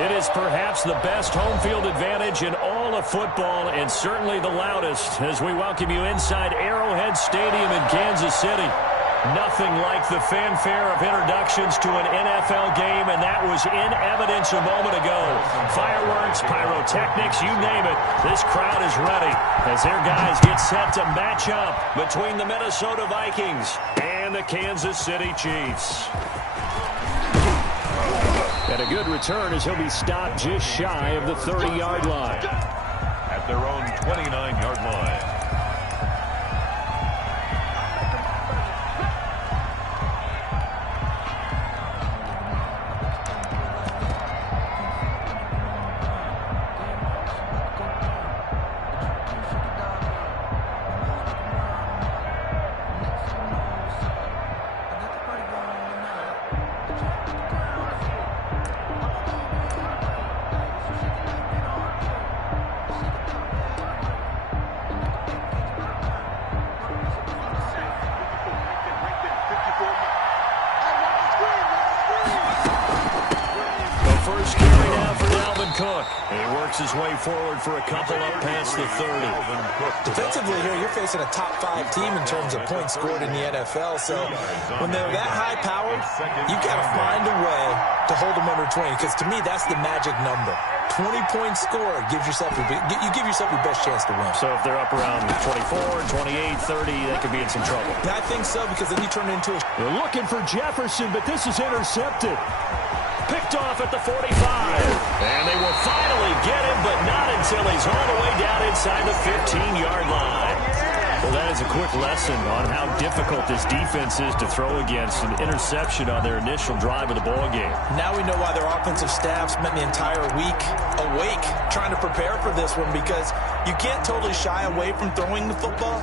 It is perhaps the best home field advantage in all of football and certainly the loudest as we welcome you inside Arrowhead Stadium in Kansas City. Nothing like the fanfare of introductions to an NFL game, and that was in evidence a moment ago. Fireworks, pyrotechnics, you name it, this crowd is ready as their guys get set to match up between the Minnesota Vikings and the Kansas City Chiefs. And a good return as he'll be stopped just shy of the 30-yard line. At their own 29-yard line. His way forward for a couple up past the 30. Defensively here, you're facing a top-5 team in terms of points scored in the NFL. So when they're that high-powered, you've got to find a way to hold them under 20. Because to me, that's the magic number. 20 points scored gives yourself you give yourself your best chance to win. So if they're up around 24, 28, 30, they could be in some trouble. I think so, because then you turn it into a... They're looking for Jefferson, but this is intercepted. Picked off at the 45. And they will finally get him, but not until he's all the way down inside the 15-yard line. Well, that is a quick lesson on how difficult this defense is to throw against. An interception on their initial drive of the ball game. Now we know why their offensive staff spent the entire week awake trying to prepare for this one, because you can't totally shy away from throwing the football.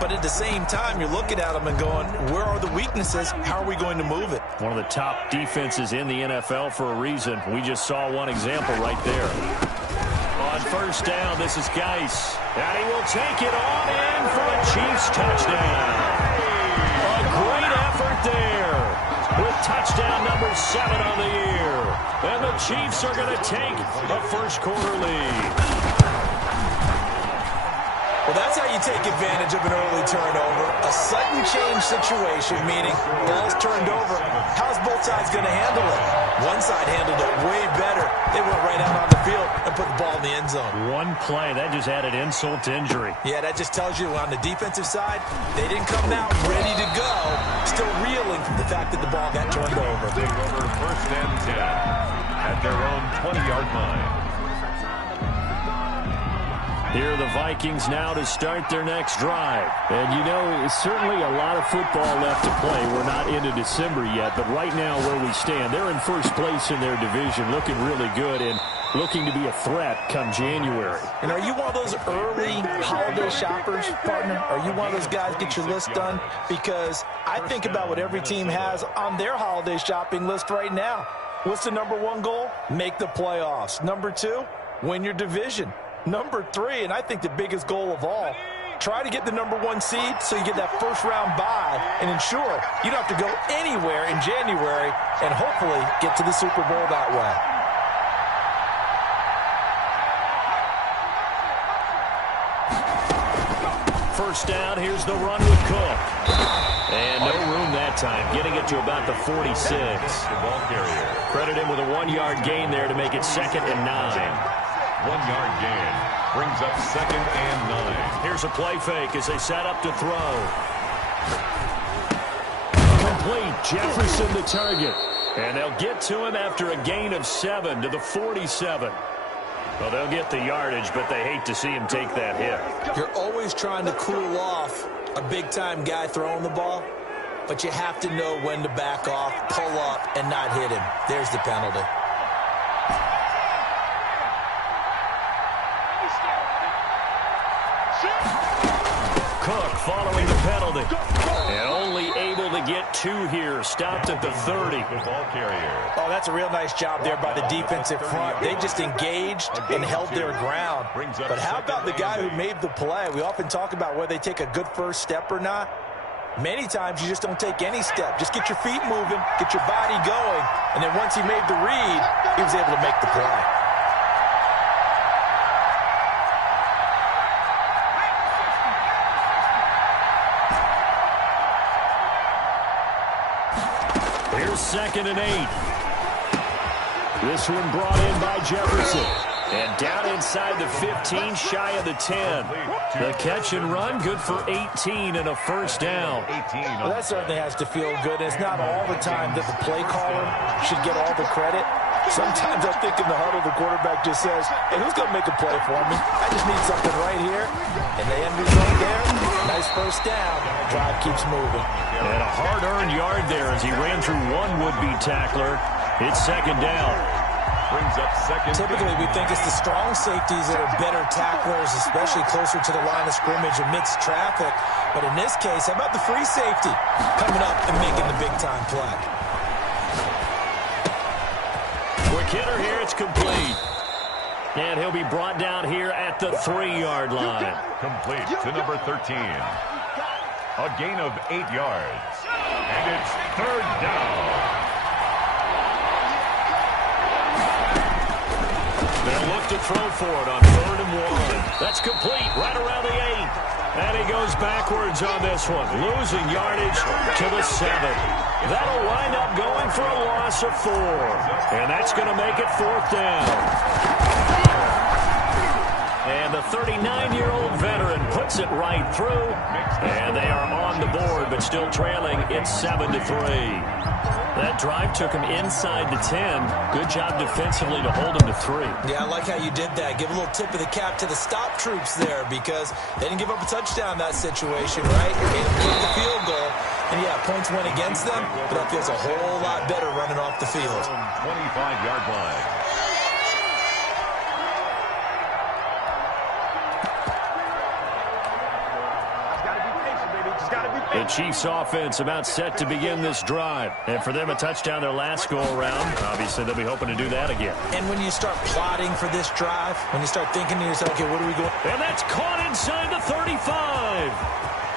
But at the same time, you're looking at them and going, where are the weaknesses? How are we going to move it? One of the top defenses in the NFL for a reason. We just saw one example right there. On first down, this is Geis. And he will take it on in for a Chiefs touchdown. A great effort there with touchdown number 7 on the year. And the Chiefs are going to take a first-quarter lead. Well, that's how you take advantage of an early turnover. A sudden change situation, meaning ball's turned over. How's both sides going to handle it? One side handled it way better. They went right out on the field and put the ball in the end zone. One play, that just added insult to injury. Yeah, that just tells you on the defensive side, they didn't come out ready to go, still reeling from the fact that the ball got turned over. Take over first and 10 at their own 20-yard line. Here are the Vikings now to start their next drive. And, you know, it's certainly a lot of football left to play. We're not into December yet, but right now where we stand, they're in first place in their division, looking really good and looking to be a threat come January. And are you one of those early holiday shoppers, partner? Are you one of those guys get your list done? Because I think about what every team has on their holiday shopping list right now. What's the number 1 goal? Make the playoffs. Number 2, win your division. Number 3, and I think the biggest goal of all, try to get the number 1 seed so you get that first-round bye and ensure you don't have to go anywhere in January and hopefully get to the Super Bowl that way. First down, here's the run with Cook. And no room that time, getting it to about the 46. The ball carrier. Credit him with a 1-yard gain there to make it 2nd and 9. 1-yard gain brings up 2nd and 9. Here's a play fake as they set up to throw. Complete. Jefferson the target. And they'll get to him after a gain of 7 to the 47. Well, they'll get the yardage, but they hate to see him take that hit. You're always trying to cool off a big-time guy throwing the ball, but you have to know when to back off, pull up, and not hit him. There's the penalty. Cook following the penalty. And only able to get 2 here. Stopped at the 30. The ball carrier. Oh, that's a real nice job there by the defensive front. They just engaged and held their ground. But how about the guy who made the play? We often talk about whether they take a good first step or not. Many times you just don't take any step. Just get your feet moving, get your body going, and then once he made the read, he was able to make the play. Here's 2nd and 8. This one brought in by Jefferson. And down inside the 15, shy of the 10. The catch and run, good for 18 and a first down. Well, that certainly has to feel good. It's not all the time that the play caller should get all the credit. Sometimes I think in the huddle, the quarterback just says, hey, who's going to make a play for me? I just need something right here. And the end result there, nice first down. Drive keeps moving. And a hard-earned yard there as he ran through one would-be tackler. It's 2nd down. Brings up 2nd. Typically, we think it's the strong safeties that are better tacklers, especially closer to the line of scrimmage amidst traffic. But in this case, how about the free safety coming up and making the big-time play? Quick hitter here, it's complete. And he'll be brought down here at the 3-yard line. Complete to number 13. A gain of 8 yards. And it's 3rd down. They'll look to throw for it on 3rd and 1. That's complete right around the 8. And he goes backwards on this one, losing yardage to the 7. That'll wind up going for a loss of 4. And that's going to make it 4th down. And the 39-year-old veteran puts it right through. And they are on the board, but still trailing. It's 7-3. That drive took him inside the 10. Good job defensively to hold him to 3. Yeah, I like how you did that. Give a little tip of the cap to the stop troops there because they didn't give up a touchdown in that situation, right? Made them kick the field goal. And, yeah, points went against them, but that feels a whole lot better running off the field. 25-yard line. The Chiefs offense about set to begin this drive. And for them, a touchdown their last go-around. Obviously, they'll be hoping to do that again. And when you start plotting for this drive, when you start thinking to yourself, okay, what are we going? And that's caught inside the 35.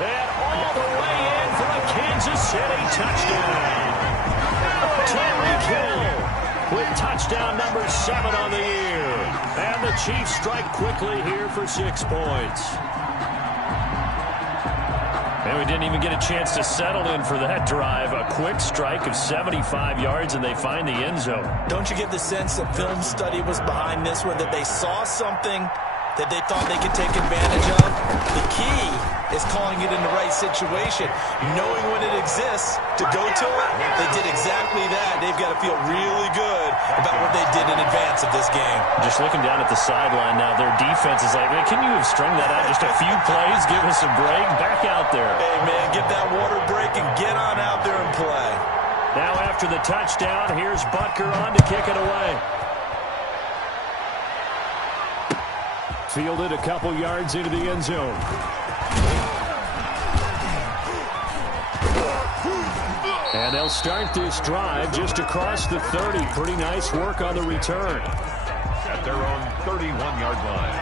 And all the way in for a Kansas City touchdown. Tyreek Hill with touchdown number 7 on the year. And the Chiefs strike quickly here for 6 points. And we didn't even get a chance to settle in for that drive. A quick strike of 75 yards, and they find the end zone. Don't you get the sense that film study was behind this one, that they saw something that they thought they could take advantage of? The key is calling it in the right situation, knowing when it exists to go to it. They did exactly that. They've got to feel really good about what they did in advance of this game. Just looking down at the sideline now, their defense is like, man, can you have strung that out just a few plays? Give us a break. Back out there. Hey, man, get that water break and get on out there and play. Now after the touchdown, here's Butker on to kick it away. Fielded a couple yards into the end zone. And they'll start this drive just across the 30. Pretty nice work on the return. At their own 31-yard line.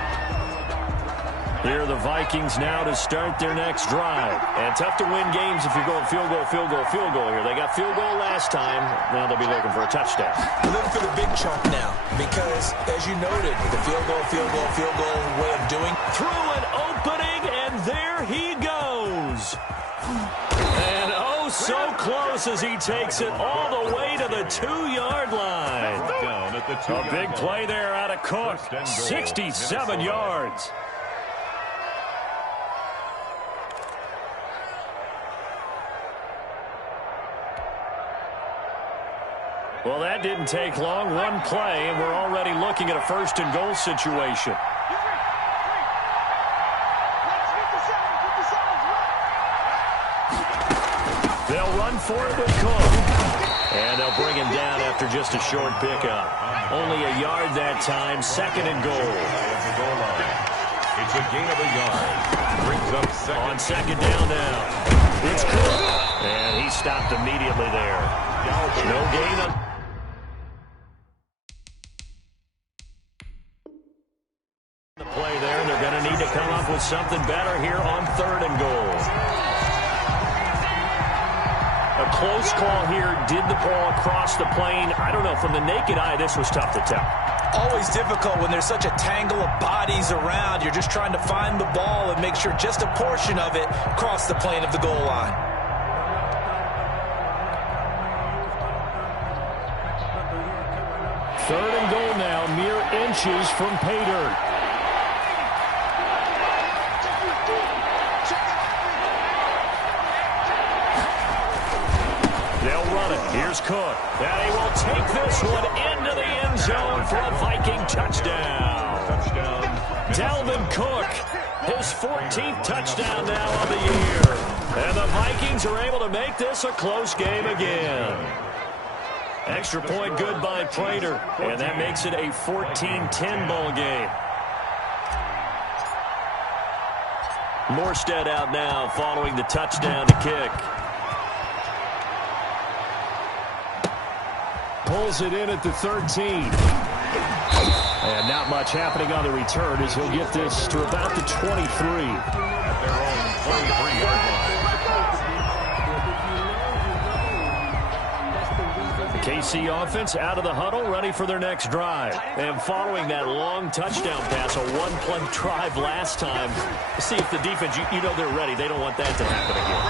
Here are the Vikings now to start their next drive. And tough to win games if you're going field goal, field goal, field goal here. They got field goal last time. Now they'll be looking for a touchdown. They're looking for the big chunk now because, as you noted, the field goal way of doing. Through an opening, and there he goes. And oh, so close as he takes it all the way to the 2-yard line. Down at the 2-yard A big line. play there out of Cook. 67 yards. Well, that didn't take long. One play, and we're already looking at a 1st and goal situation. They'll run for it with Cook. And they'll bring him down after just a short pickup. Only a yard that time, 2nd and goal. It's a gain of a yard. Brings up second. On 2nd down now. It's Cook. And he stopped immediately there. No gain of... the play there, and they're going to need to come up with something better here on 3rd and goal. A close call here. Did the ball across the plane? I don't know. From the naked eye, this was tough to tell. Always difficult when there's such a tangle of bodies around. You're just trying to find the ball and make sure just a portion of it crossed the plane of the goal line. Third and goal now, mere inches from pay dirt. They'll run it. Here's Cook. And he will take this one into the end zone for a Viking touchdown. Dalvin Cook, his 14th touchdown now on the year. And the Vikings are able to make this a close game again. Extra point good by Prater, and that makes it a 14-10 ball game. Morstead out now following the touchdown to kick. Pulls it in at the 13. And not much happening on the return as he'll get this to about the 23. At their own 23-yard line. KC offense out of the huddle, ready for their next drive. And following that long touchdown pass, a one-play drive last time, see if the defense, you know they're ready. They don't want that to happen again.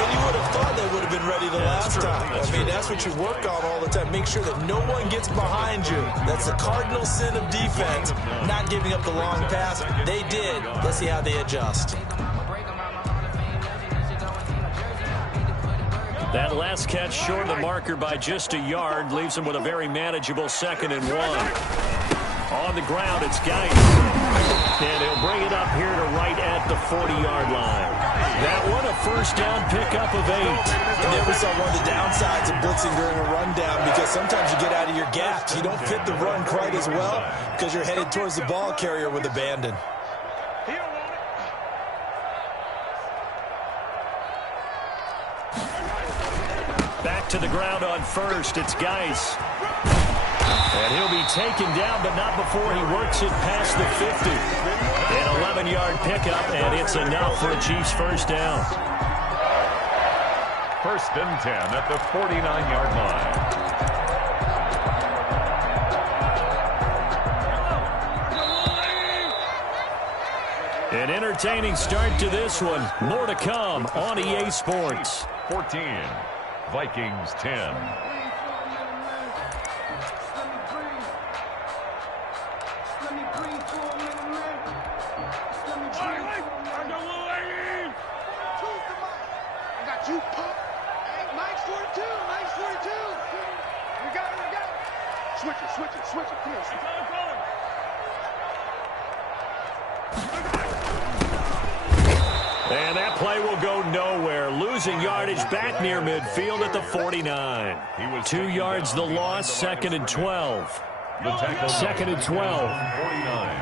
And you would have thought they would have been ready the last time. I mean, that's what you work on all the time. Make sure that no one gets behind you. That's the cardinal sin of defense, not giving up the long pass. They did. Let's see how they adjust. That last catch short of the marker by just a yard leaves him with a very manageable 2nd and 1. On the ground, it's Geis. And he'll bring it up here to right at the 40-yard line. That one, a first down pickup of 8. And there we saw one of the downsides of blitzing during a rundown, because sometimes you get out of your gaps. You don't fit the run quite as well because you're headed towards the ball carrier with abandon. Back to the ground on first. It's Geis. And he'll be taken down, but not before he works it past the 50. An 11-yard pickup, and it's enough for a Chiefs first down. 1st and 10 at the 49-yard line. An entertaining start to this one. More to come on EA Sports. 14, Vikings 10. Switch it, come on. And that play will go nowhere. Losing yardage back near midfield at the 49. 2 yards the loss, 2nd and 12. The tackle. 2nd and 12. 49.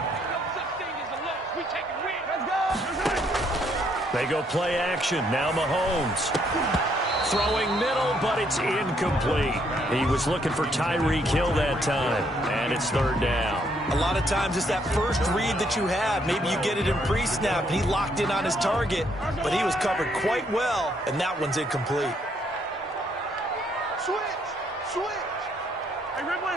They go play action. Now Mahomes. Throwing middle, but it's incomplete. He was looking for Tyreek Hill that time, and it's 3rd down. A lot of times it's that first read that you have. Maybe you get it in pre-snap, and he locked in on his target, but he was covered quite well, and that one's incomplete. Switch. Hey, Ridley.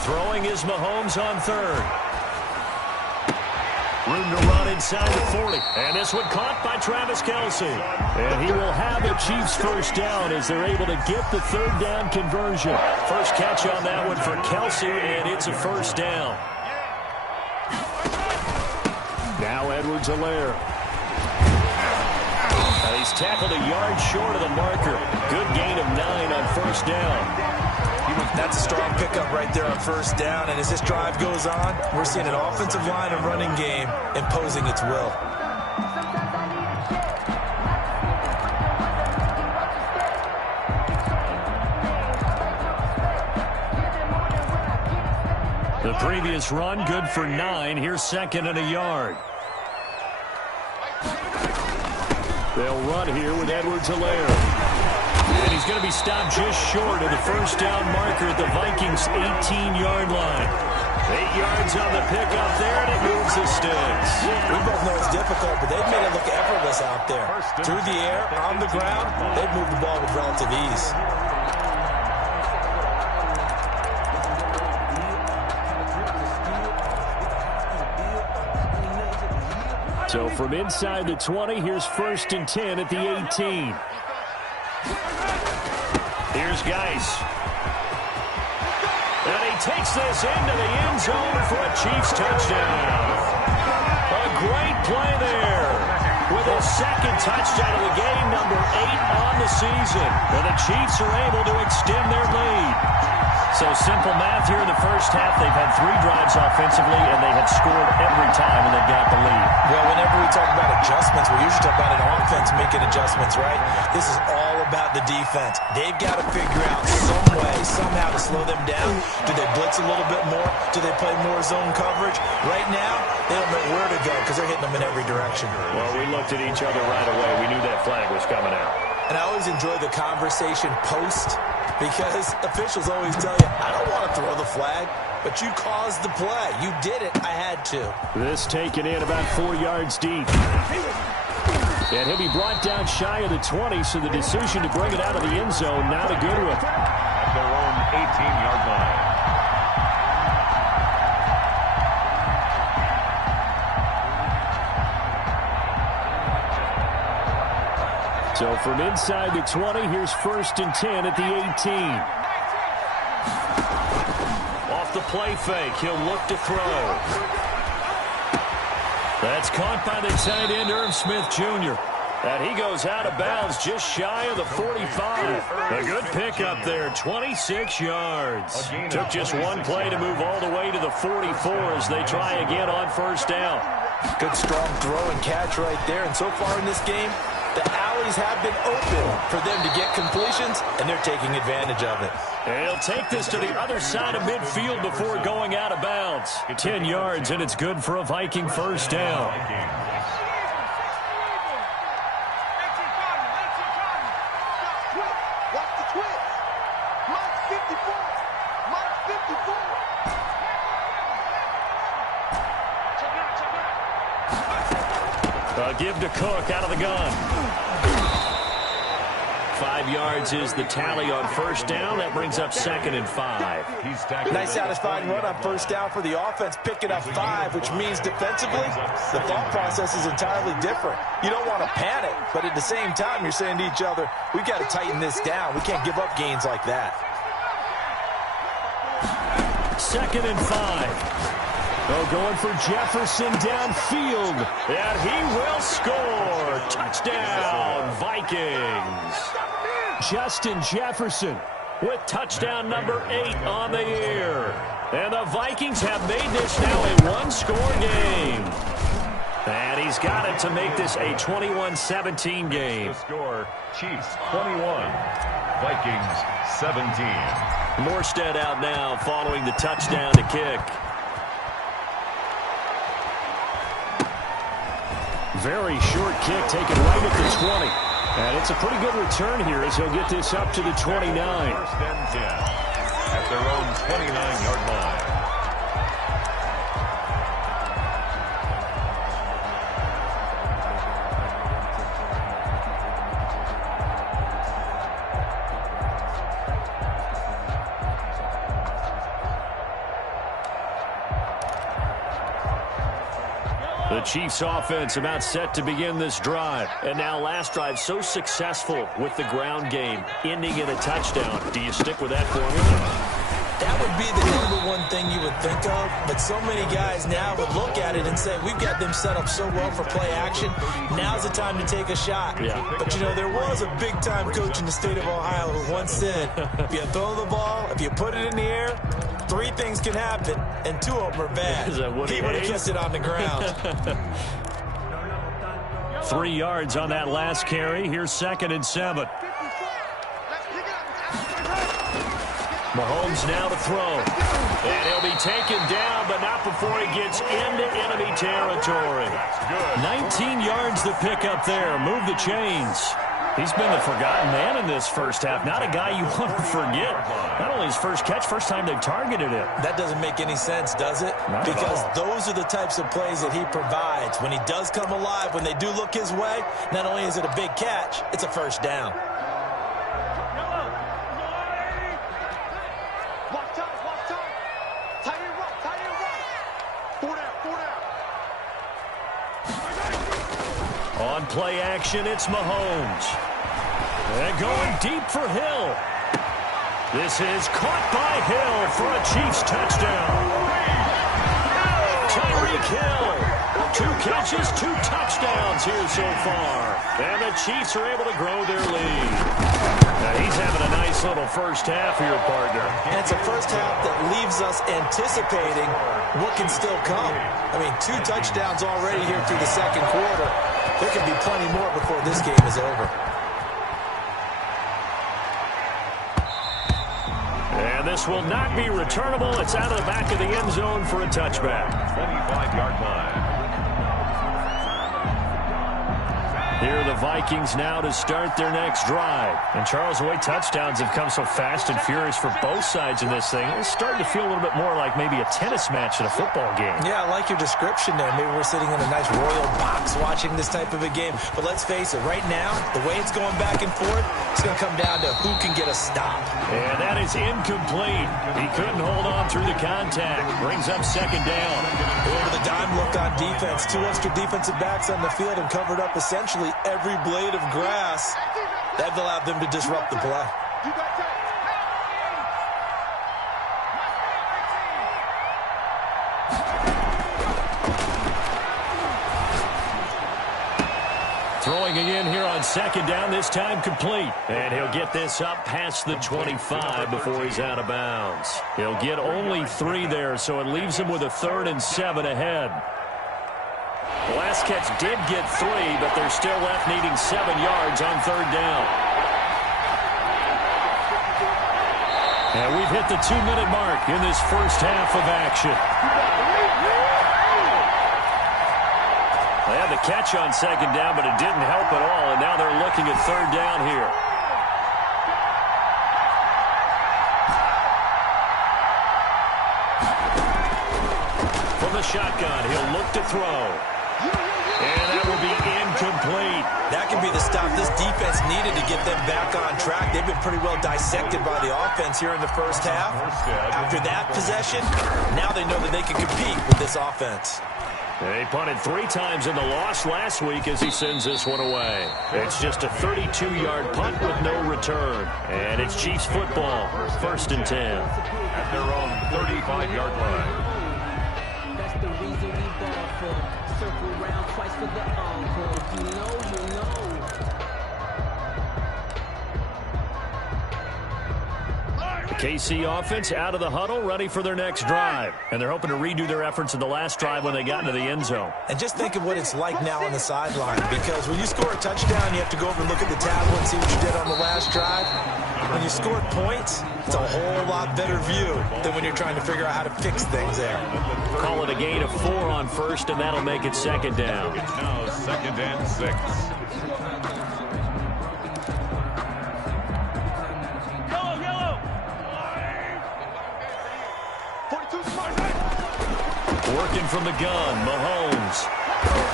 Throwing is Mahomes on 3rd. Room to run inside the 40. And this one caught by Travis Kelce. And he will have a Chiefs first down as they're able to get the 3rd down conversion. First catch on that one for Kelce, and it's a first down. Now Edwards-Helaire. He's tackled a yard short of the marker. Good gain of 9 on first down. That's a strong pickup right there on first down. And as this drive goes on, we're seeing an offensive line and running game imposing its will. The previous run, good for 9. Here's 2nd and a yard. They'll run here with Edwards-Helaire. And he's going to be stopped just short of the first down marker at the Vikings' 18-yard line. 8 yards on the pickup there, and it moves the sticks. We both know it's difficult, but they've made it look effortless out there. Through the air, on the ground, they've moved the ball with relative ease. So from inside the 20, here's 1st and 10 at the 18. Here's Geis. And he takes this into the end zone for a Chiefs touchdown. A great play there. With his 2nd touchdown of the game, number 8 on the season. And the Chiefs are able to extend their lead. So simple math here in the first half. They've had 3 drives offensively, and they have scored every time, and they've got the lead. Well, whenever we talk about adjustments, we usually talk about an offense making adjustments, right? This is all about the defense. They've got to figure out some way, somehow to slow them down. Do they blitz a little bit more? Do they play more zone coverage? Right now, they don't know where to go because they're hitting them in every direction. Well, we looked at each other right away. We knew that flag was coming out. And I always enjoy the conversation post because officials always tell you, I don't want to throw the flag, but you caused the play. You did it. I had to. This taken in about 4 yards deep. And he'll be brought down shy of the 20, so the decision to bring it out of the end zone, not a good one. At their own 18-yard line. So from inside the 20, here's 1st and 10 at the 18. Off the play fake, he'll look to throw. That's caught by the tight end, Irv Smith Jr. And he goes out of bounds just shy of the 45. A good pickup there, 26 yards. Took just one play to move all the way to the 44 as they try again on 1st down. Good strong throw and catch right there. And so far in this game, the alleys have been open for them to get completions, and they're taking advantage of it. And he'll take this to the other side of midfield before going out of bounds. 10 yards, and it's good for a Viking 1st down. Give to Cook out of the gun. 5 yards is the tally on 1st down. That brings up 2nd and 5. Nice satisfying run on 1st down for the offense, picking up 5, which means defensively, the thought process is entirely different. You don't want to panic, but at the same time, you're saying to each other, we've got to tighten this down. We can't give up gains like that. 2nd and 5. Oh, going for Jefferson downfield, and he will score. Touchdown, Vikings. Justin Jefferson with touchdown number 8 on the year. And the Vikings have made this now a one-score game. And he's got it to make this a 21-17 game. The score, Chiefs 21, Vikings 17. Morstead out now following the touchdown to kick. Very short kick taken right at the 20. And it's a pretty good return here as he'll get this up to the 29. 1st and 10 at their own 29-yard line. The Chiefs offense about set to begin this drive. And now last drive so successful with the ground game, ending in a touchdown. Do you stick with that formula? That would be the #1 thing you would think of, but so many guys now would look at it and say, we've got them set up so well for play action, now's the time to take a shot. Yeah. But, you know, there was a big-time coach in the state of Ohio who once said, if you throw the ball, if you put it in the air, 3 things can happen, and 2 of them are bad. Is that Woody He would have Hayes? kissed it on the ground. 3 yards on that last carry. Here's 2nd and 7. Mahomes now to throw. And he'll be taken down, but not before he gets into enemy territory. 19 yards to pick up there. Move the chains. He's been the forgotten man in this first half. Not a guy you want to forget. Not only his first catch, first time they've targeted him. That doesn't make any sense, does it? Because those are the types of plays that he provides. When he does come alive, when they do look his way, not only is it a big catch, it's a first down. On play action, it's Mahomes. And going deep for Hill. This is caught by Hill for a Chiefs touchdown. Tyreek Hill. 2 catches, 2 touchdowns here so far. And the Chiefs are able to grow their lead. Now he's having a nice little first half here, partner. And it's a first half that leaves us anticipating what can still come. I mean, 2 touchdowns already here through the second quarter. There could be plenty more before this game is over. And this will not be returnable. It's out of the back of the end zone for a touchback. 25-yard line. Here are the Vikings now to start their next drive. And Charles, the way touchdowns have come so fast and furious for both sides in this thing, it's starting to feel a little bit more like maybe a tennis match in a football game. Yeah, I like your description there. Maybe we're sitting in a nice royal box watching this type of a game. But let's face it, right now, the way it's going back and forth, it's going to come down to who can get a stop. And that is incomplete. He couldn't hold on through the contact. Brings up second down. Over the dime look on defense. 2 extra defensive backs on the field and covered up essentially every blade of grass. That allowed them to disrupt the play. Throwing again here on second down, this time complete. And he'll get this up past the 25 before he's out of bounds. He'll get only 3 there, so it leaves him with a 3rd and 7 ahead. The last catch did get 3, but they're still left needing 7 yards on 3rd down. And we've hit the 2-minute mark in this first half of action. They had the catch on second down, but it didn't help at all, and now they're looking at 3rd down here. From the shotgun, he'll look to throw. And that will be incomplete. That can be the stop this defense needed to get them back on track. They've been pretty well dissected by the offense here in the first half. After that possession, now they know that they can compete with this offense. They punted 3 times in the loss last week as he sends this one away. It's just a 32-yard punt with no return. And it's Chiefs football, 1st and 10. At their own 35-yard line. That's the reason we ball for. Circle round twice for the encore. You know. The KC offense out of the huddle, ready for their next drive. And they're hoping to redo their efforts in the last drive when they got into the end zone. And just think of what it's like now on the sideline. Because when you score a touchdown, you have to go over and look at the tablet and see what you did on the last drive. When you score points, it's a whole lot better view than when you're trying to figure out how to fix things there. Call it a gain of 4 on 1st, and that'll make it 2nd down. It's now 2nd and 6. Working from the gun, Mahomes.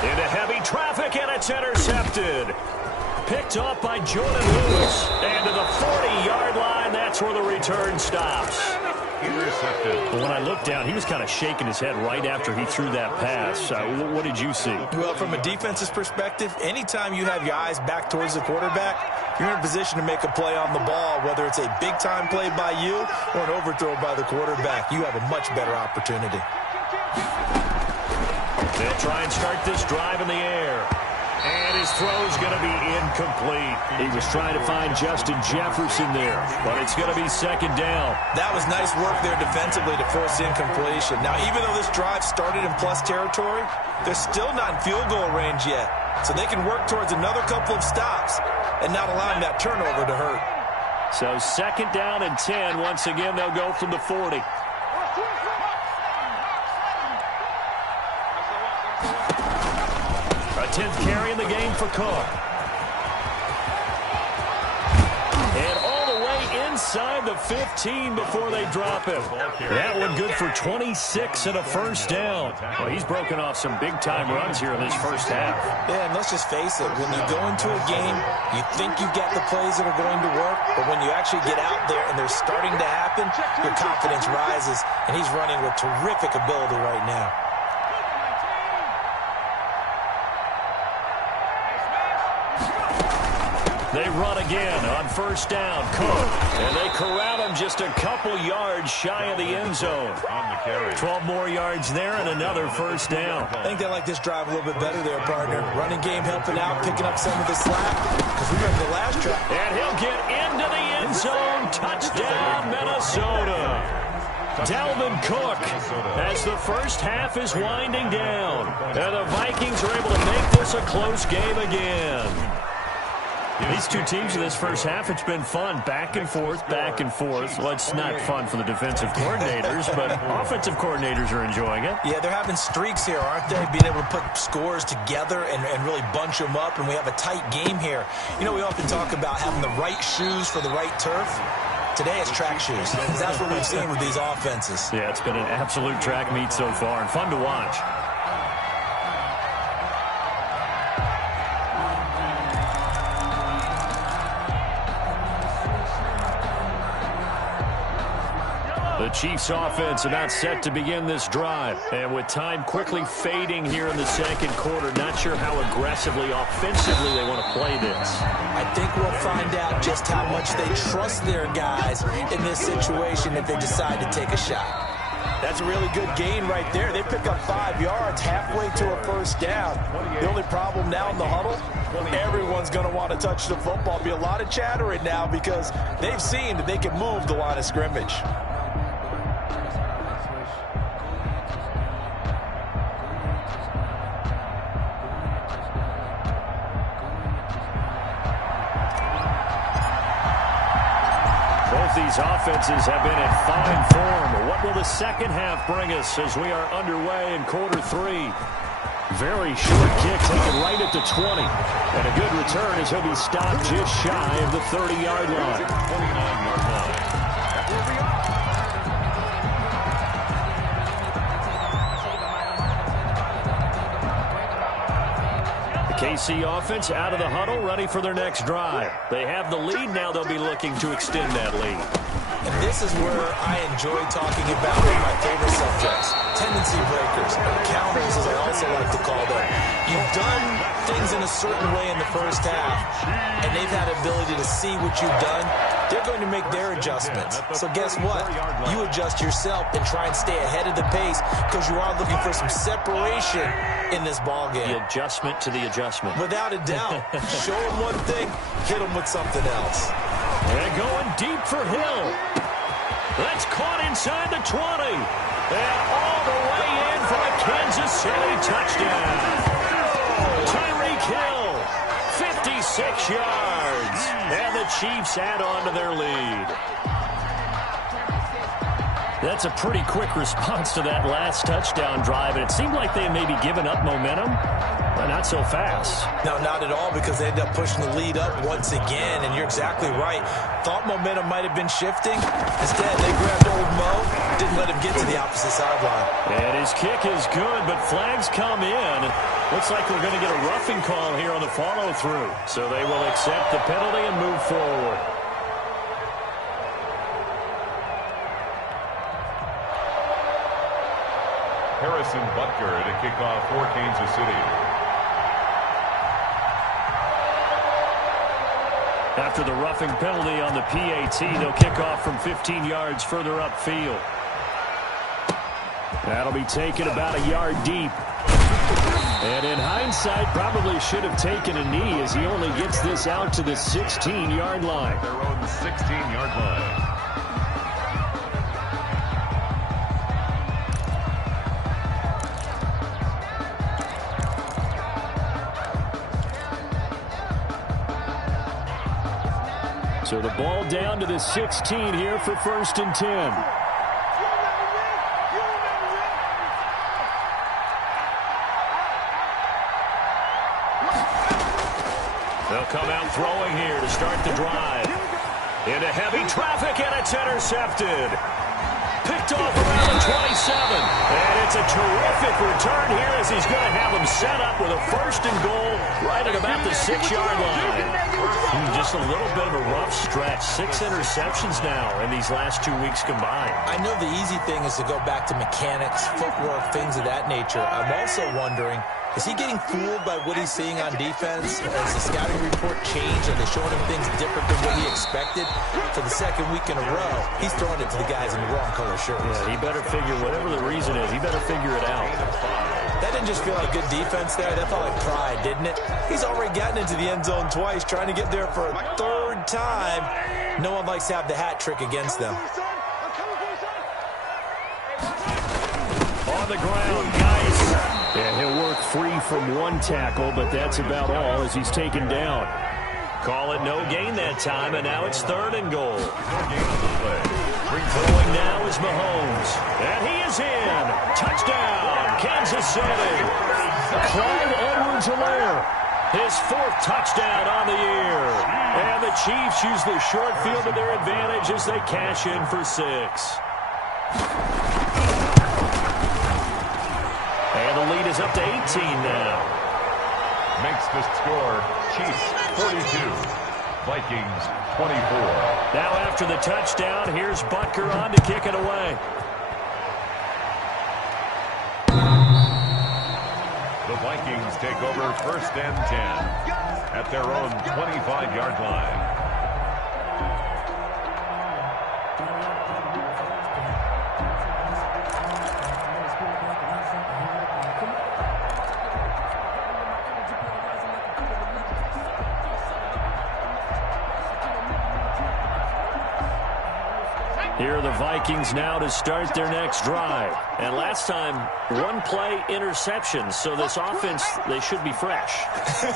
Into heavy traffic, and it's intercepted. Picked off by Jordan Lewis. And to the 40-yard line, that's where the return stops. Intercepted. But when I looked down, he was kind of shaking his head right after he threw that pass. What did you see? Well, from a defense's perspective, anytime you have your eyes back towards the quarterback, you're in a position to make a play on the ball, whether it's a big-time play by you or an overthrow by the quarterback. You have a much better opportunity. They'll try and start this drive in the air. And his throw's going to be incomplete. He was trying to find Justin Jefferson there, but it's going to be 2nd down. That was nice work there defensively to force incompletion. Now, even though this drive started in plus territory, they're still not in field goal range yet. So they can work towards another couple of stops and not allowing that turnover to hurt. So 2nd down and 10. Once again, they'll go from the 40. A 10th carry in the game for Cook. inside the 15 before they drop him. That one good for 26 and a first down. Well, he's broken off some big-time runs here in this first half. Yeah, and let's just face it. When you go into a game, you think you've got the plays that are going to work, but when you actually get out there and they're starting to happen, your confidence rises, and he's running with terrific ability right now. They run again on first down. Cook. And they corral him just a couple yards shy of the end zone. 12 more yards there and another first down. I think they like this drive a little bit better there, partner. Running game helping out, picking up some of the slack. Because remember the last drive. And he'll get into the end zone. Touchdown, Minnesota. Dalvin Cook as the first half is winding down. And the Vikings are able to make this a close game again. These two teams in this first half, it's been fun. Back and forth, back and forth. Well, it's not fun for the defensive coordinators, but offensive coordinators are enjoying it. Yeah, they're having streaks here, aren't they? Being able to put scores together and really bunch them up, and we have a tight game here. You know, we often talk about having the right shoes for the right turf. Today it's track shoes. That's what we've seen with these offenses. Yeah, it's been an absolute track meet so far and fun to watch. The Chiefs offense about set to begin this drive. And with time quickly fading here in the second quarter, not sure how aggressively, offensively they want to play this. I think we'll find out just how much they trust their guys in this situation if they decide to take a shot. That's a really good gain right there. They pick up 5 yards halfway to a first down. The only problem now in the huddle, everyone's going to want to touch the football. Be a lot of chattering now because they've seen that they can move the line of scrimmage. These offenses have been in fine form. What will the second half bring us as we are underway in quarter three? Very short kick taken right at the 20. And a good return as he'll be stopped just shy of the 30-yard line. 29-yard line. KC offense out of the huddle, ready for their next drive. They have the lead. Now they'll be looking to extend that lead. And this is where I enjoy talking about one of my favorite subjects, tendency breakers, or counters as I also like to call them. You've done things in a certain way in the first half, and they've had ability to see what you've done. They're going to make their adjustments. So guess what? You adjust yourself and try and stay ahead of the pace because you are looking for some separation in this ball game. The adjustment to the adjustment. Without a doubt. Show them one thing, hit them with something else. And going deep for Hill. That's caught inside the 20. And all the way in for a Kansas City touchdown. Tyreek Hill, 56 yards. And the Chiefs add on to their lead. That's a pretty quick response to that last touchdown drive, and it seemed like they may be giving up momentum, but not so fast. No, not at all, because they ended up pushing the lead up once again, and you're exactly right. Thought momentum might have been shifting. Instead, they grabbed old Mo, didn't let him get to the opposite sideline. And his kick is good, but flags come in. Looks like we're going to get a roughing call here on the follow-through. So they will accept the penalty and move forward. Harrison Butker to kick off for Kansas City. After the roughing penalty on the PAT, they'll kick off from 15 yards further upfield. That'll be taken about a yard deep. And in hindsight, probably should have taken a knee as he only gets this out to the 16-yard line. Their own 16-yard line. So the ball down to the 16 here for 1st and 10. They'll come out throwing here to start the drive. Into heavy traffic, and it's intercepted. Picked off around the 27. And it's a terrific return here as he's going to have him set up with a 1st and goal right at about the 6-yard line. Just a little bit of a rough stretch. 6 interceptions now in these last 2 weeks combined. I know the easy thing is to go back to mechanics, footwork, things of that nature. I'm also wondering, is he getting fooled by what he's seeing on defense? Has the scouting report changed? Are they showing him things different than what he expected? For the 2nd week in a row, he's throwing it to the guys in the wrong color shirts. Yeah, he better figure, whatever the reason is, he better figure it out. That didn't just feel like good defense there. That felt like pride, didn't it? He's already gotten into the end zone twice, trying to get there for a 3rd time. No one likes to have the hat trick against them. On the ground, nice. And he'll work free from 1 tackle, but that's about all as he's taken down. Call it no gain that time, and now it's 3rd and goal. Throwing now is Mahomes. And he is in. Touchdown, Kansas City. Clyde Edwards-Helaire. His 4th touchdown on the year. And the Chiefs use the short field to their advantage as they cash in for 6. And the lead is up to 18 now. Makes the score Chiefs 42, Vikings 24. Now after the touchdown, here's Butker on to kick it away. The Vikings take over 1st and 10 at their own 25-yard line. Here are the Vikings now to start their next drive. And last time, 1-play interception. So this offense, they should be fresh.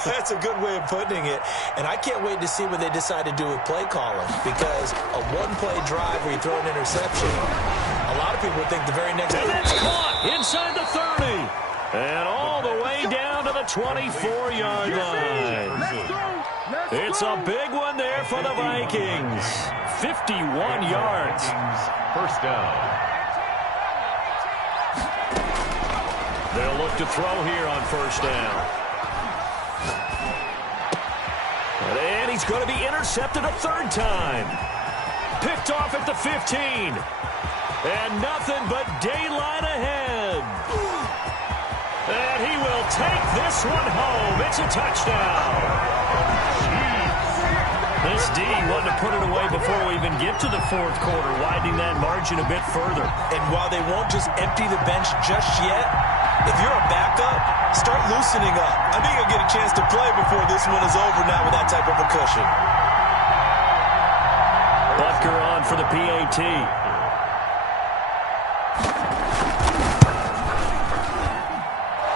That's a good way of putting it. And I can't wait to see what they decide to do with play calling. Because a 1-play drive where you throw an interception, a lot of people would think the very next... And that's caught inside the 30. And all the way down to the 24-yard line. It's a big one there for the Vikings. 51 yards. 1st down. They'll look to throw here on 1st down. And he's going to be intercepted a 3rd time. Picked off at the 15. And nothing but daylight ahead. And he will take this one home. It's a touchdown. This D wanted to put it away before we even get to the 4th quarter, widening that margin a bit further. And while they won't just empty the bench just yet, if you're a backup, start loosening up. I think you'll get a chance to play before this one is over now with that type of a cushion. Butker on for the PAT.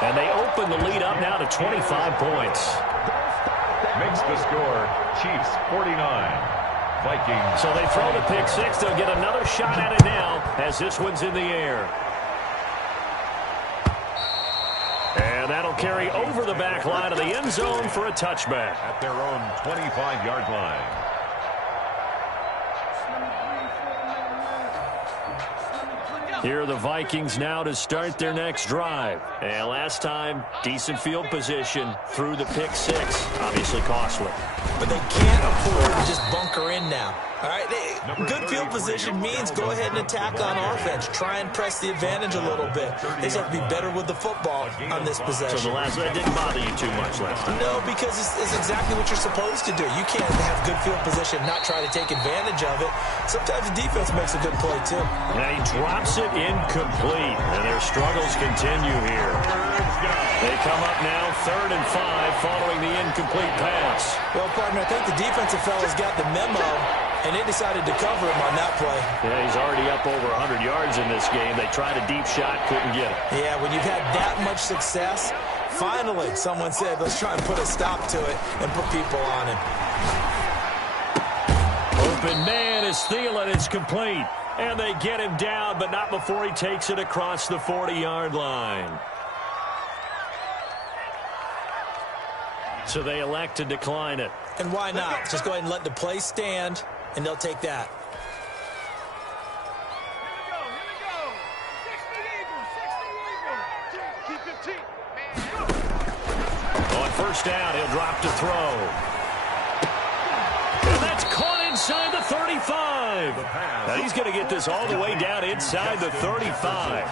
And they open the lead up now to 25 points. Makes the score Chiefs 49, Vikings. So they throw the pick 6. They'll get another shot at it now as this one's in the air. And that'll carry over the back line of the end zone for a touchback. At their own 25-yard line. Here are the Vikings now to start their next drive. And last time, decent field position through the pick 6. Obviously costly. But they can't afford to just bunker in now. All right, good field position means go ahead and attack on offense. Try and press the advantage a little bit. They just have to be better with the football on this possession. So that didn't bother you too much last time? No, because it's exactly what you're supposed to do. You can't have good field position, not try to take advantage of it. Sometimes the defense makes a good play, too. And he drops it incomplete, and their struggles continue here. They come up now 3rd and 5 following the incomplete pass. Well, partner, I think the defensive fellas got the memo, and they decided to cover him on that play. Yeah, he's already up over 100 yards in this game. They tried a deep shot, couldn't get it. Yeah, when you've had that much success, finally someone said, let's try and put a stop to it and put people on him. Open man is Thielen. It's complete. And they get him down, but not before he takes it across the 40-yard line. So they elect to decline it. And why not? Just go ahead and let the play stand and they'll take that. On first down, he'll drop to throw. And that's caught inside the 35. Now he's going to get this all the way down inside the 35.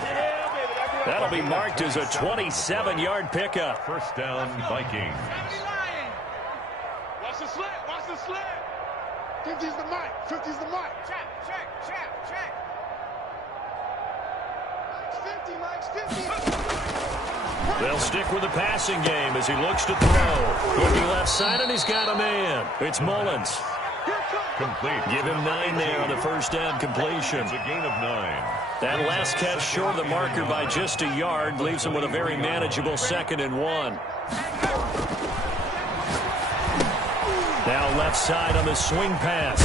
That'll be marked as a 27-yard pickup. First down, Vikings. Watch the slant. Watch the slant. 50's the mic. 50's the mic. Check. Mike's 50. They'll stick with the passing game as he looks to throw. Looking left side, and he's got a man. It's Mullins. Complete. Give him 9 there on the first down completion. It's a gain of 9. That last catch short of the marker by just a yard leaves him with a very manageable 2nd and 1. Now left side on the swing pass.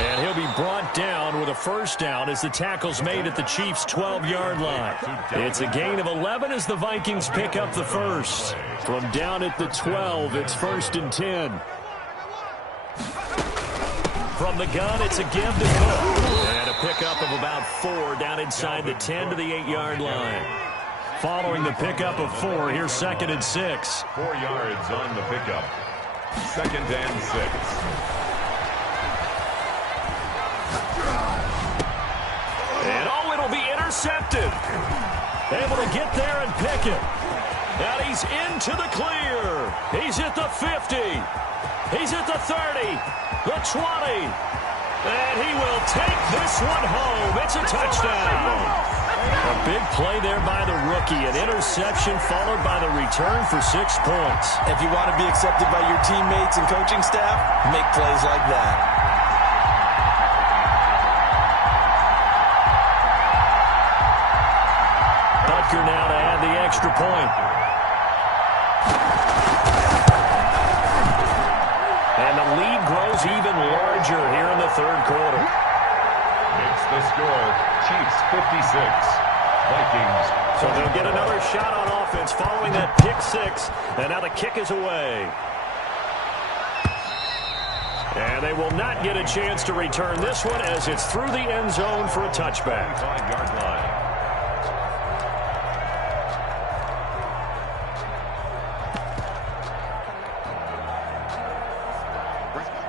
And he'll be brought down with a first down as the tackle's made at the Chiefs' 12-yard line. It's a gain of 11 as the Vikings pick up the first. From down at the 12, it's 1st and 10. From the gun, it's a give to Cook. And a pickup of about 4 down inside the 10 to the 8-yard line. Following the pickup of 4, here's 2nd and 6. 4 yards on the pickup. 2nd and 6. And oh, it'll be intercepted. Able to get there and pick it. And he's into the clear. He's at the 50. He's at the 30. The 20. And he will take this one home. It's a touchdown. A big play there by the rookie. An interception followed by the return for 6 points. If you want to be accepted by your teammates and coaching staff, make plays like that. Butker now to add the extra point. And the lead grows even larger here in the 3rd quarter. Makes the score. Chiefs 56. Vikings. So they'll get another shot on offense following that pick 6. And now the kick is away. And they will not get a chance to return this one as it's through the end zone for a touchback. 5-yard line.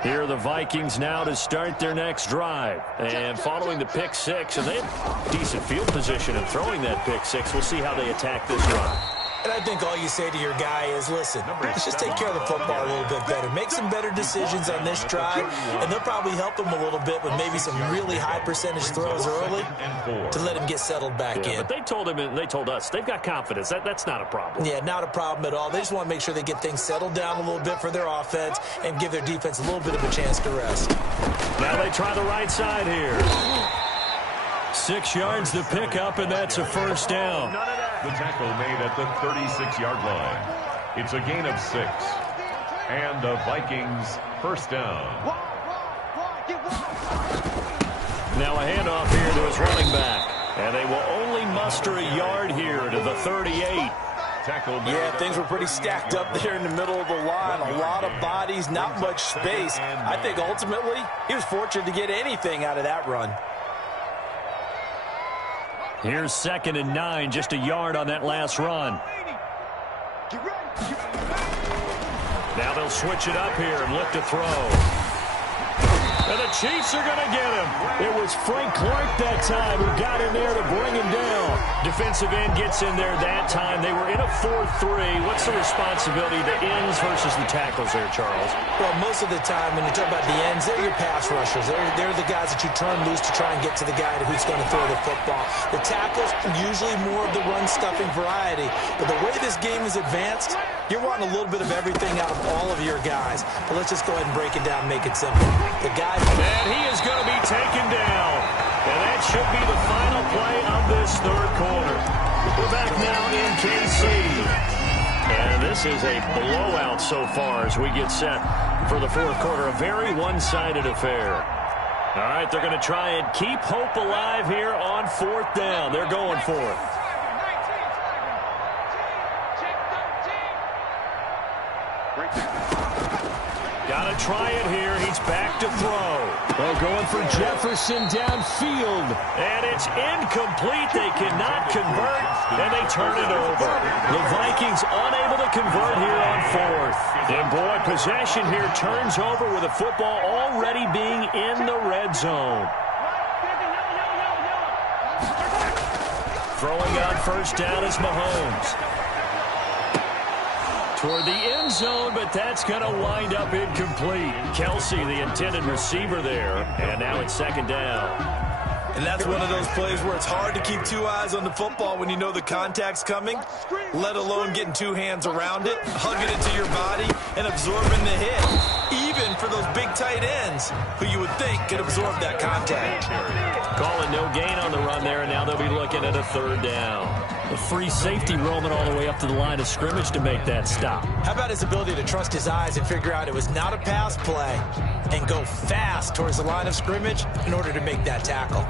Here are the Vikings now to start their next drive. And following the pick 6, and they have decent field position in throwing that pick 6. We'll see how they attack this run. And I think all you say to your guy is, listen, let's just take care of the football a little bit better. Make some better decisions on this drive, and they'll probably help him a little bit with maybe some really high percentage throws early to let him get settled back in. But they told him, and they told us, they've got confidence. That's not a problem. Yeah, not a problem at all. They just want to make sure they get things settled down a little bit for their offense and give their defense a little bit of a chance to rest. Now they try the right side here. 6 yards to pick up, and that's a first down. The tackle made at the 36-yard line. It's a gain of 6. And the Vikings first down. Now a handoff here to his running back. And they will only muster a yard here to the 38. Yeah, things were pretty stacked up there in the middle of the line. A lot of bodies, not much space. I think ultimately he was fortunate to get anything out of that run. Here's 2nd and 9, just a yard on that last run. Now they'll switch it up here and look to throw. And the Chiefs are going to get him. It was Frank Clark that time who got in there to bring him down. Defensive end gets in there that time. They were in a 4-3. What's the responsibility of the ends versus the tackles there, Charles? Well, most of the time when you talk about the ends, they're your pass rushers. They're the guys that you turn loose to try and get to the guy who's going to throw the football. The tackles, usually more of the run-stuffing variety. But the way this game is advanced, you're wanting a little bit of everything out of all of your guys. But let's just go ahead and break it down and make it simple. The guy... And he is going to be taken down. And that should be the final play of this 3rd quarter. We're back now in KC. And this is a blowout so far as we get set for the 4th quarter. A very one-sided affair. All right, they're going to try and keep hope alive here on 4th down. They're going for it. Got to try it here. He's back to throw. Well, going for Jefferson downfield. And it's incomplete. They cannot convert, and they turn it over. The Vikings unable to convert here on fourth. And, boy, possession here turns over with the football already being in the red zone. Throwing on first down is Mahomes. Toward the end zone, but that's going to wind up incomplete. Kelsey, the intended receiver there, and now it's second down. And that's one of those plays where it's hard to keep two eyes on the football when you know the contact's coming, let alone getting two hands around it, hugging it to your body, and absorbing the hit. Even for those big tight ends who you would think could absorb that contact. Call it no gain on the run there, and now they'll be looking at a third down. A free safety roaming all the way up to the line of scrimmage to make that stop. How about his ability to trust his eyes and figure out it was not a pass play and go fast towards the line of scrimmage in order to make that tackle?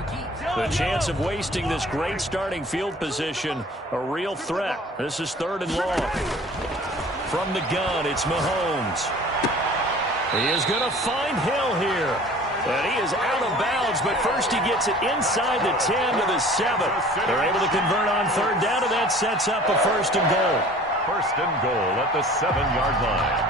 The chance of wasting this great starting field position, a real threat. This is third and long. From the gun, it's Mahomes. He is going to find Hill here. And he is out of bounds, but first he gets it inside the 10 to the 7. They're able to convert on third down, and that sets up a first and goal. First and goal at the 7-yard line.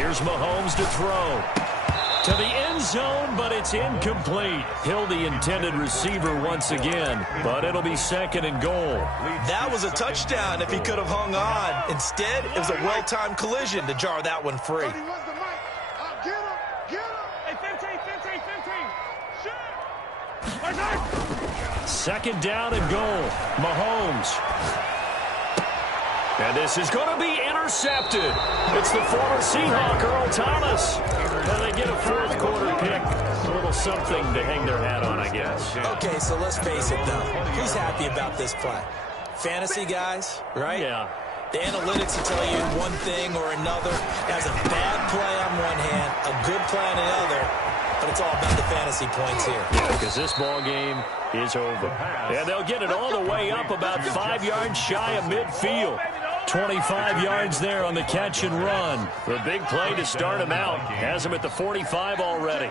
Here's Mahomes to throw. To the end zone, but it's incomplete. Hill, the intended receiver once again, but it'll be second and goal. That was a touchdown if he could have hung on. Instead, it was a well-timed collision to jar that one free. Second down and goal. Mahomes. And this is going to be intercepted. It's the former Seahawk, Earl Thomas. And they get a fourth quarter pick. A little something to hang their hat on, I guess. Okay, so let's face it, though. Who's happy about this play? Fantasy guys, right? Yeah. The analytics will tell you one thing or another. As a bad play on one hand, a good play on the other. But it's all about the fantasy points here. Yeah, because this ball game is over. And they'll get it all the way up about 5 yards shy of midfield. 25 yards there on the catch and run. The big play to start him out. Has him at the 45 already.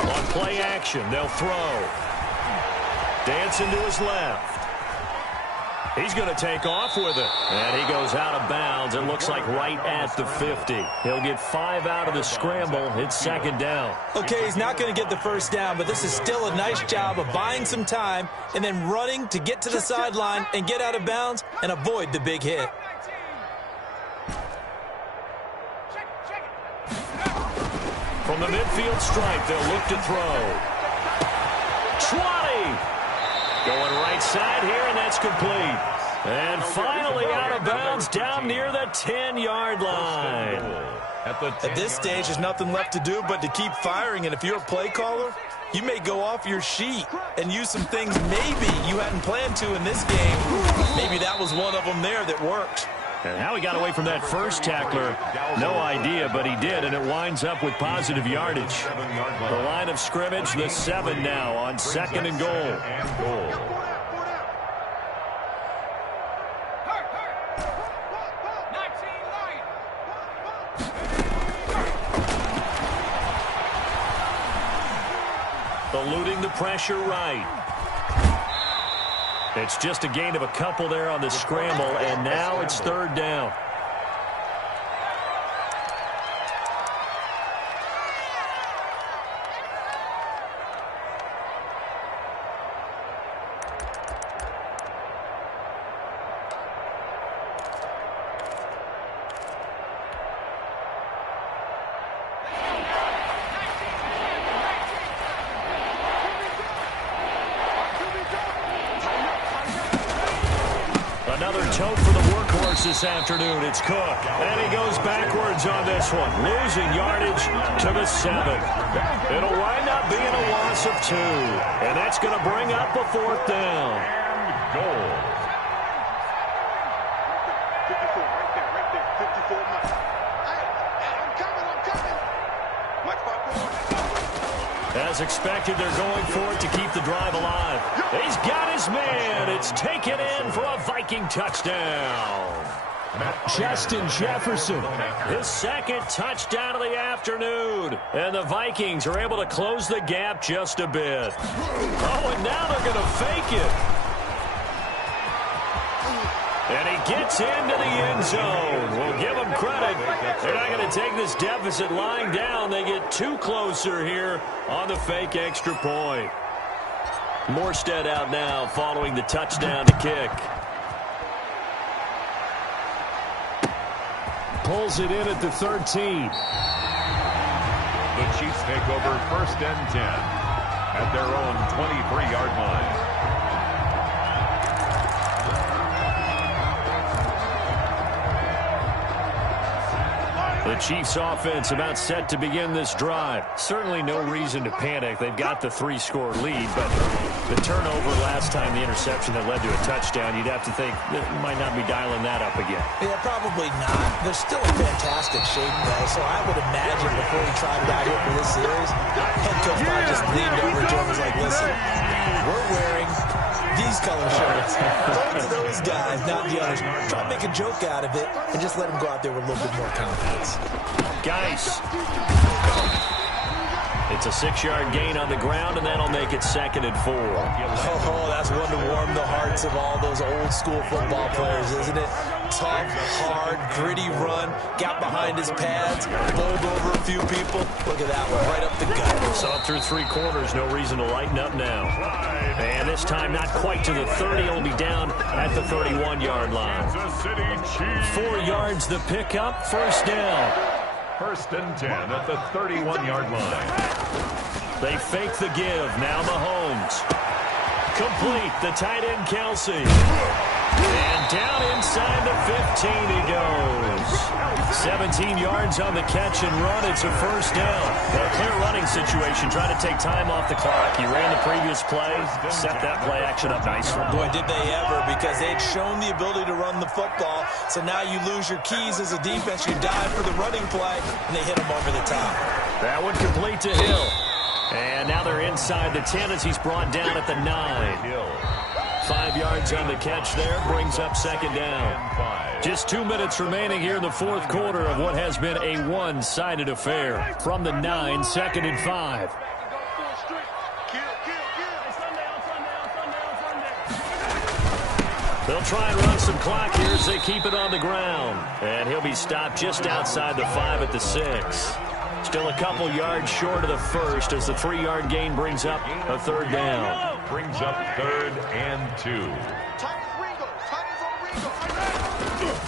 On play action, they'll throw. Dancing to his left. He's going to take off with it. And he goes out of bounds. It looks like right at the 50. He'll get 5 out of the scramble. It's second down. Okay, he's not going to get the first down, but this is still a nice job of buying some time and then running to get to the sideline and get out of bounds and avoid the big hit. From the midfield stripe, they'll look to throw. 20! Going right side here, and that's complete. And finally out of bounds down near the 10-yard line. At this stage, there's nothing left to do but to keep firing, and if you're a play caller, you may go off your sheet and use some things maybe you hadn't planned to in this game. Maybe that was one of them there that worked. And how he got away from that first tackler, no idea, but he did, and it winds up with positive yardage. The line of scrimmage, the 7 now on second and goal. Eluding the pressure right. It's just a gain of a couple there on the scramble, and now it's third down. Another tote for the workhorse this afternoon. It's Cook. And he goes backwards on this one. Losing yardage to the 7. It'll wind up being a loss of 2. And that's going to bring up a fourth down. And goal. 54, right there, 54 Mike. Hey, I'm coming. Mike 5-4. As expected, they're going for it to keep the drive alive. He's got it. his man. It's taken in for a Viking touchdown. Justin Jefferson. His second touchdown of the afternoon. And the Vikings are able to close the gap just a bit. Oh, and now they're going to fake it. And he gets into the end zone. We'll give them credit. They're not going to take this deficit lying down. They get too closer here on the fake extra point. Morstead out now following the touchdown to kick. Pulls it in at the 13. The Chiefs take over 1st and 10 at their own 23-yard line. The Chiefs offense about set to begin this drive. Certainly no reason to panic. They've got the 3-score lead, but the turnover last time, the interception that led to a touchdown, you'd have to think that might not be dialing that up again. Yeah, probably not. They're still in fantastic shape, though, so I would imagine before he tried it out here for this series, head coach probably just leaned over to him and was like, listen, we're wearing these color shirts. Go to those guys, not the others. Try to make a joke out of it and just let them go out there with a little bit more confidence. Guys. It's a 6-yard gain on the ground, and that'll make it 2nd and 4. Oh, that's one to warm the hearts of all those old-school football players, isn't it? Tough, hard, gritty run, got behind his pads, bowled over a few people. Look at that one, right up the gut. Saw through 3 quarters, no reason to lighten up now. And this time not quite to the 30, it'll be down at the 31-yard line. 4 yards the pickup, 1st down. 1st and 10 at the 31-yard line. They fake the give. Now Mahomes. Complete. The tight end, Kelsey. And down inside the 15 he goes. 17 yards on the catch and run. It's a 1st down. A clear running situation. Trying to take time off the clock. He ran the previous play. Set that play action up nicely. Boy, did they ever, because they had shown the ability to run the football. So now you lose your keys as a defense. You dive for the running play, and they hit him over the top. That one complete to Hill. And now they're inside the 10 as he's brought down at the 9. 5 yards on the catch there, brings up 2nd down. Just 2 minutes remaining here in the 4th quarter of what has been a one-sided affair. From the 9, 2nd and 5. They'll try and run some clock here as they keep it on the ground. And he'll be stopped just outside the 5 at the 6. Still a couple yards short of the 1st as the 3-yard gain brings up a 3rd down. Brings up 3rd and 2.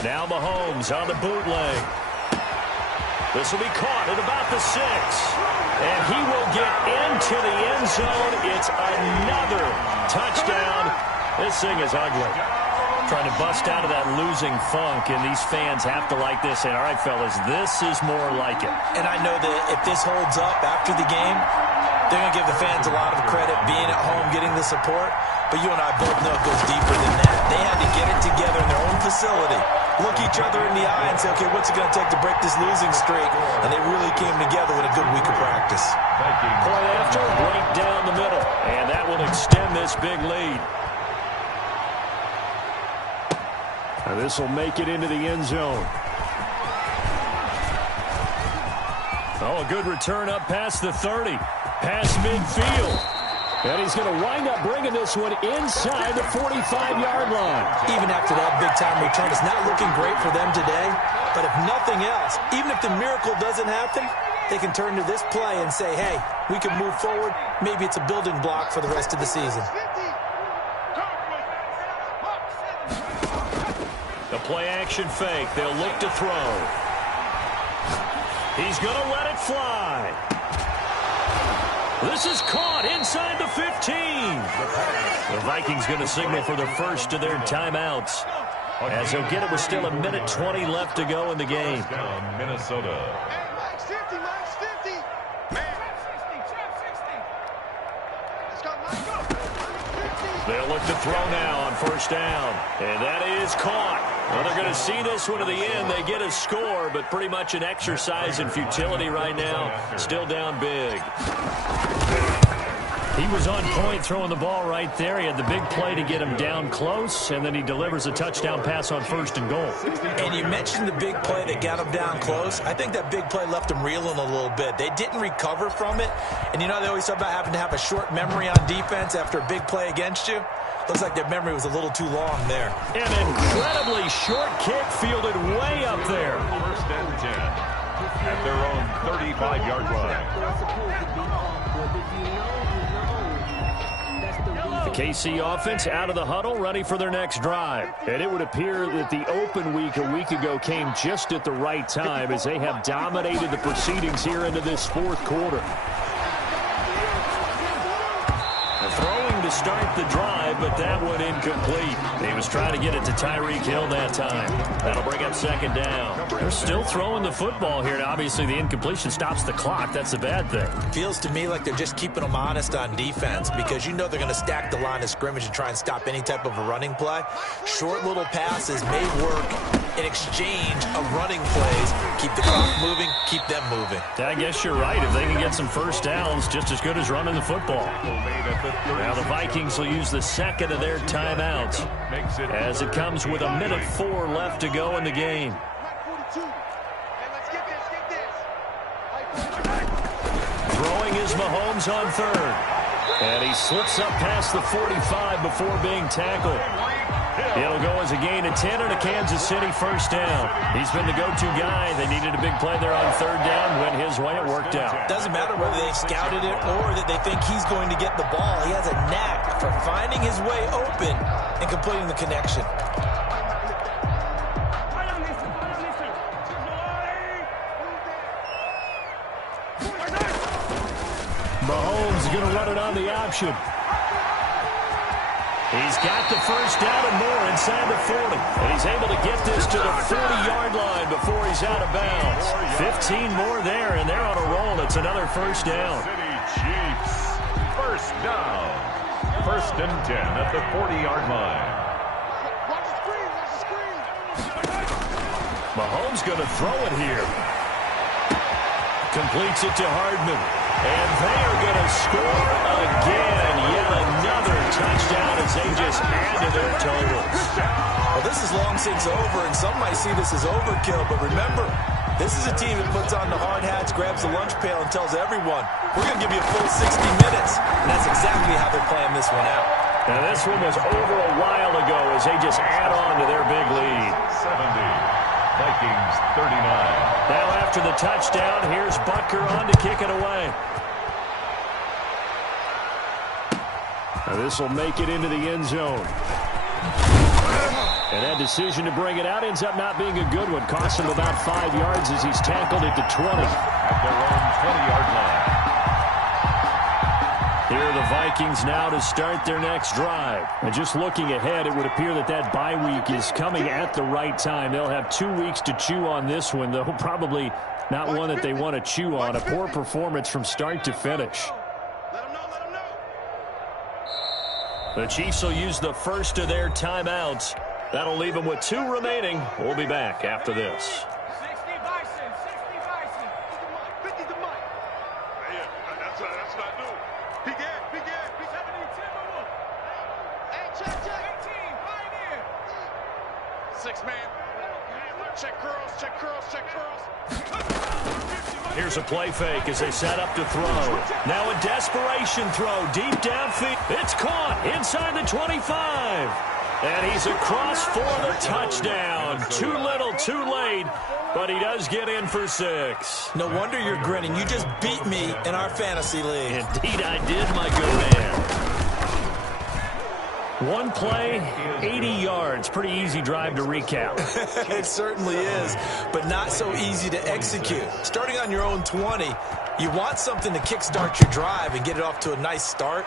Now Mahomes on the bootleg. This will be caught at about the 6. And he will get into the end zone. It's another touchdown. This thing is ugly. Trying to bust out of that losing funk, and these fans have to like this. And all right, fellas, this is more like it. And I know that if this holds up after the game, they're going to give the fans a lot of credit being at home, getting the support. But you and I both know it goes deeper than that. They had to get it together in their own facility, look each other in the eye and say, okay, what's it going to take to break this losing streak? And they really came together with a good week of practice. Play after, right down the middle. And that will extend this big lead. And this will make it into the end zone. Oh, a good return up past the 30. Past midfield. And he's going to wind up bringing this one inside the 45-yard line. Even after that big-time return, it's not looking great for them today. But if nothing else, even if the miracle doesn't happen, they can turn to this play and say, hey, we can move forward. Maybe it's a building block for the rest of the season. The play-action fake. They'll look to throw. He's going to let it fly. This is caught inside the 15. The Vikings going to signal for the first of their timeouts, as he'll get it with still 1:20 left to go in the game. Down Minnesota. Max 50, Max 50. Let's go, Max, go. They'll look to throw now on 1st down. And that is caught. Well, they're going to see this one to the end. They get a score, but pretty much an exercise in futility right now. Still down big. He was on point throwing the ball right there. He had the big play to get him down close, and then he delivers a touchdown pass on 1st and goal. And you mentioned the big play that got him down close. I think that big play left him reeling a little bit. They didn't recover from it. And you know they always talk about having to have a short memory on defense after a big play against you. Looks like their memory was a little too long there. An incredibly short kick fielded way up there. 1st and 10 at their own 35-yard line. The KC offense out of the huddle, ready for their next drive. And it would appear that the open week a week ago came just at the right time as they have dominated the proceedings here into this 4th quarter. Throwing to start the drive, but that one incomplete. He was trying to get it to Tyreek Hill that time. That'll bring up 2nd down. They're still throwing the football here. Now, obviously, the incompletion stops the clock. That's the bad thing. Feels to me like they're just keeping them honest on defense because you know they're going to stack the line of scrimmage and try and stop any type of a running play. Short little passes may work in exchange of running plays. Keep the clock moving, keep them moving. I guess you're right. If they can get some first downs, just as good as running the football. Now the Vikings will use the 2nd of their timeouts as it comes with 1:04 left to go in the game. Throwing is Mahomes on 3rd. And he slips up past the 45 before being tackled. It'll go as a gain of 10 and a Kansas City 1st down. He's been the go-to guy. They needed a big play there on 3rd down. Went his way. It worked out. Doesn't matter whether they've scouted it or that they think he's going to get the ball. He has a knack for finding his way open and completing the connection. Mahomes is going to run it on the option. He's got the 1st down and more inside the 40. And he's able to get this to the 40-yard line before he's out of bounds. 15 more there, and they're on a roll. It's another 1st down. City Chiefs, 1st down. 1st and 10 at the 40-yard line. Watch the screen, watch the screen. Mahomes going to throw it here. Completes it to Hardman. And they are going to score again. Yet another touchdown as they just add to their totals. Well, this is long since over, and some might see this as overkill. But remember, this is a team that puts on the hard hats, grabs the lunch pail, and tells everyone, we're going to give you a full 60 minutes. And that's exactly how they're playing this one out. Now, this one was over a while ago as they just add on to their big lead. 70. Vikings 39. Now after the touchdown, here's Butker on to kick it away. Now this will make it into the end zone. And that decision to bring it out ends up not being a good one. Costs him about 5 yards as he's tackled at the 20. At their own 20-yard line. Here are the Vikings now to start their next drive. And just looking ahead, it would appear that that bye week is coming at the right time. They'll have 2 weeks to chew on this one, though probably not one that they want to chew on. A poor performance from start to finish. Let them know. The Chiefs will use the 1st of their timeouts. That'll leave them with 2 remaining. We'll be back after this. 60 Bison. 50 the mic. Yeah, that's what I do. Big Ed. 70 Timberwolf. Hey, check. 18, Pioneer. 6 man. Check curls. Here's a play fake as they set up to throw. Now a desperation throw deep downfield. It's caught inside the 25. And he's across for the touchdown. Too little, too late. But he does get in for 6. No wonder you're grinning. You just beat me in our fantasy league. Indeed I did, my good man. One play, 80 yards. Pretty easy drive to recap. It certainly is, but not so easy to execute. Starting on your own 20, you want something to kickstart your drive and get it off to a nice start.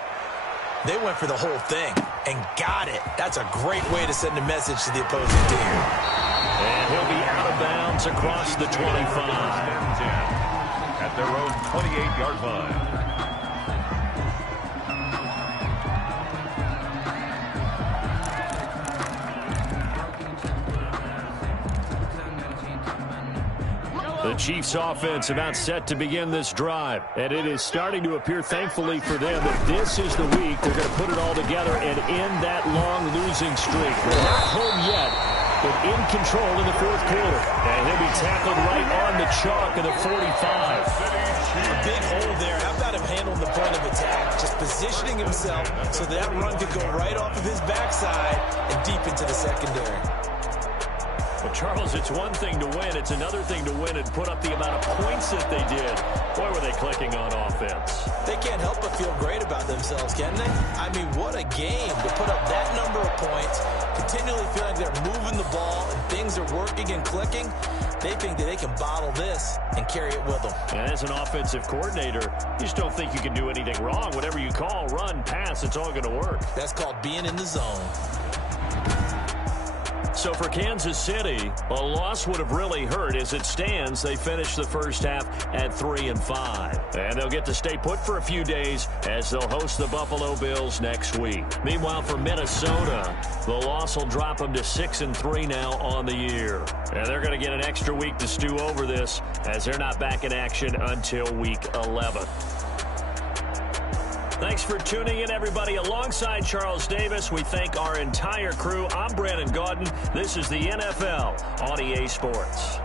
They went for the whole thing and got it. That's a great way to send a message to the opposing team. And he'll be out of bounds across the 25. At their own 28-yard line. The Chiefs offense about set to begin this drive. And it is starting to appear, thankfully for them, that this is the week they're going to put it all together and end that long losing streak. They're not home yet, but in control in the fourth quarter. And he'll be tackled right on the chalk of the 45. A big hole there. How about him handling the point of attack? Just positioning himself so that run could go right off of his backside and deep into the secondary. Well, Charles, it's one thing to win. It's another thing to win and put up the amount of points that they did. Boy, were they clicking on offense. They can't help but feel great about themselves, can they? I mean, what a game to put up that number of points, continually feeling they're moving the ball and things are working and clicking. They think that they can bottle this and carry it with them. And as an offensive coordinator, you just don't think you can do anything wrong. Whatever you call, run, pass, it's all going to work. That's called being in the zone. So for Kansas City, a loss would have really hurt. As it stands, they finished the first half at 3-5. And they'll get to stay put for a few days as they'll host the Buffalo Bills next week. Meanwhile, for Minnesota, the loss will drop them to 6-3 now on the year. And they're going to get an extra week to stew over this as they're not back in action until week 11. Thanks for tuning in, everybody. Alongside Charles Davis, we thank our entire crew. I'm Brandon Gaudin. This is the NFL on EA Sports.